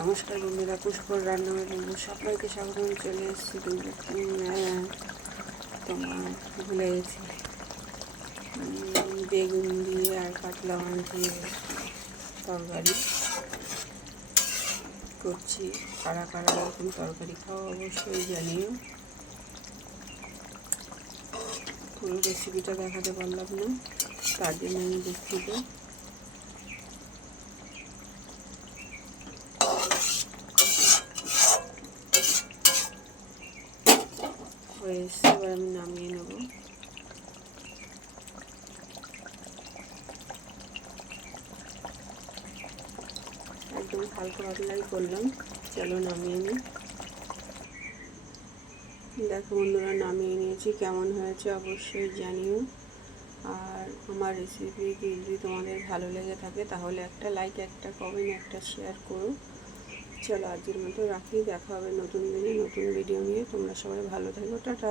নমস্কার বন্ধুরা, পুষ্কর রান্নাঘরে বন্ধু সবাইকে স্বাগত। চলে এসেছি কিন্তু তোমার ভুলে গেছি বেগুন দিয়ে আর কাতলা মাছ দিয়ে তরকারি করছি। কারা কারা এরকম তরকারি খাওয়া অবশ্যই জানিও। পুরো রেসিপিটা দেখাতে পারলাম না, তার জন্য আমি দুঃখিত। হয়ে এসছে, এবার আমি নামিয়ে নেব। একদম হালকা পাতলাই করলাম। চলো নামিয়ে নিই। দেখো বন্ধুরা, নামিয়ে নিয়েছি। কেমন হয়েছে অবশ্যই জানিও। আর আমার রেসিপি যদি তোমাদের ভালো লেগে থাকে তাহলে একটা লাইক, একটা কমেন্ট, একটা শেয়ার করো। চলো আজকের মতো রাখি। দেখা হবে নতুন দিনে নতুন ভিডিও নিয়ে। তোমরা সবাই ভালো থেকো। টাটা।